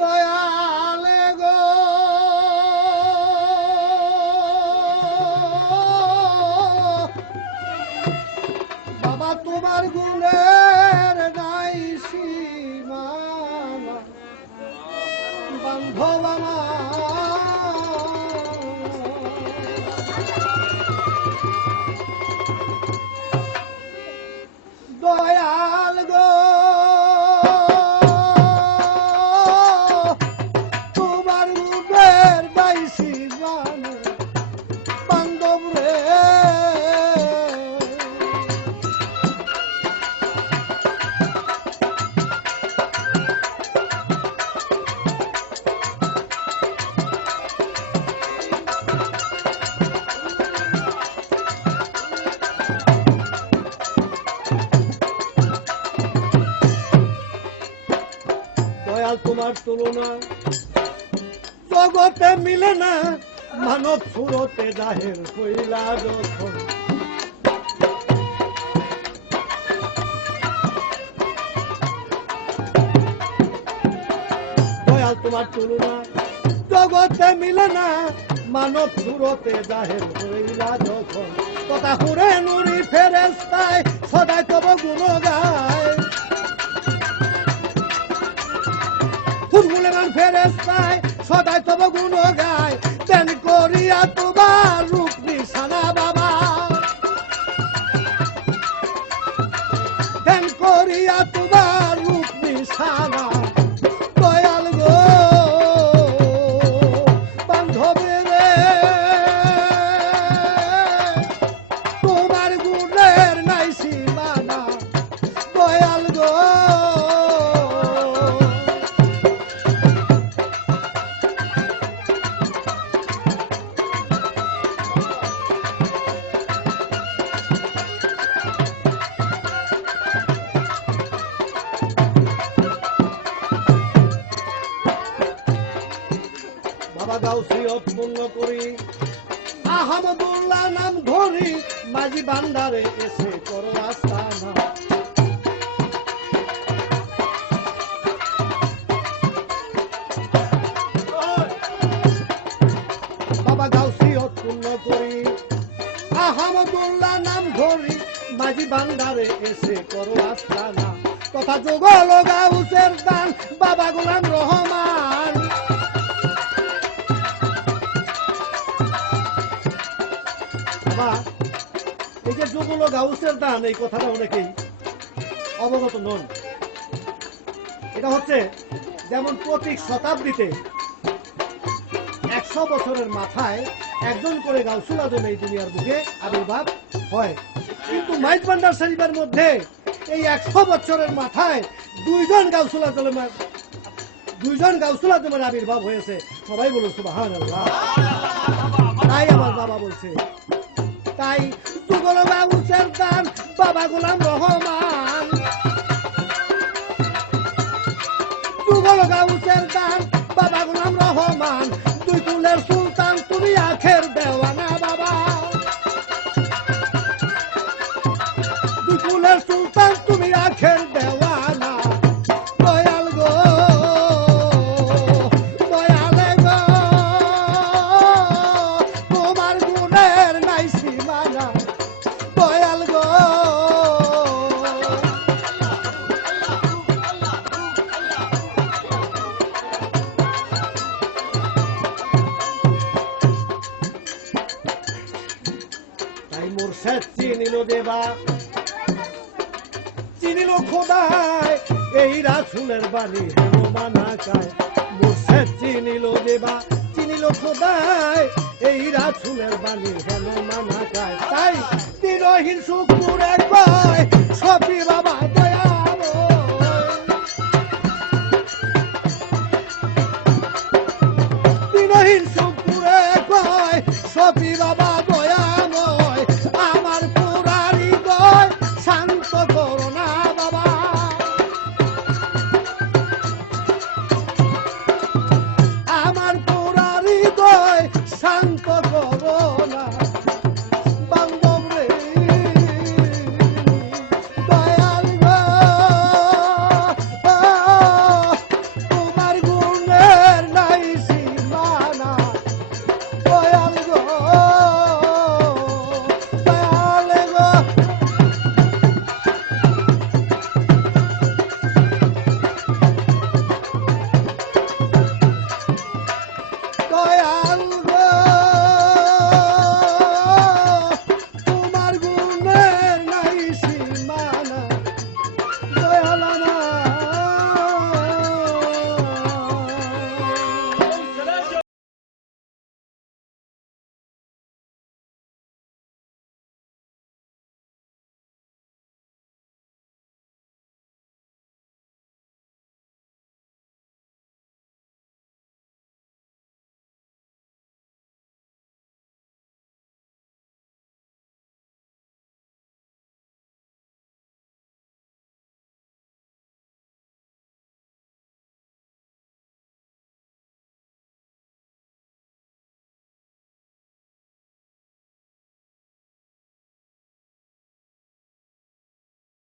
দয়ালে গো বাবা তোমার গুণের নাই সীমা বান্ধব দয়াল গো তোমার গুণের নাই সীমা বান্ধব রে তোমার তুলনা জগতে মিলে না মানব সুরতে জাহের হইলা যখন দয়াল তোমার তুলনা জগতে মিলে না মানব সুরতে জাহের হইলা যখন কথা হুরে নুরি ফেরেশতায় সদাই তব গুণ গায় ফুলগুলের ফেরেশতায় সদাই তব গুণ গায় তেন করিয়া তোমার রূপ নিশানা বাবা তেন করিয়া তোমার রূপ নিশানা দয়াল গো বান্ধবে রে তোমার গুণের নাই সীমানা দয়াল গো গাউসিয়ত পূর্ণ করি আহমদুল্লাহ নাম ধরি মাঝি বান্দারে এসে করো আস্তানা বাবা গাউসিয়ত পূর্ণ করি আহমদুল্লাহ নাম ধরি মাঝি বান্দারে এসে করো আস্তানা কথা যুগল গাউসের দান বাবা গোলাম রহমান এই যে যুগল গাউসের দান এই কথাটা অনেকেই অবগত নন এটা হচ্ছে যেমন প্রতি শতাব্দীতে 100 বছরের মাথায় একজন করে গাউসুল আজম এই দুনিয়ার বুকে আবির্ভাব হয় কিন্তু মাইজ ভান্ডার শরীফের মধ্যে এই 100 বছরের মাথায় দুইজন গাউসুল আজমের আবির্ভাব হয়েছে সবাই বলুন সুবহানাল্লাহ তাই আমার বাবা বলছে তাই যুগল গাউসের দান বাবা গোলাম রহমান যুগল গাউসের দান বাবা গোলাম রহমান দুই কুলের সুলতান তুমি আখের দেওয়ানা বাবা দুই কুলের সুলতান তুমি আখের দেওয়ানা দয়াল গো দয়ালে গো তোমার গুণের নাই সীমানা দয়াল গো তাই মুর্শিদ চিনিল দেবা চিনিল খোদায় এই রাসূলের বাণী হেন মানা কায় মুর্শিদ চিনিল দেবা চিনিল খোদায় এই রাসূলের বাণী হেন মানা কায় তাই তিরহির শুকুরে কয় সফি বাবা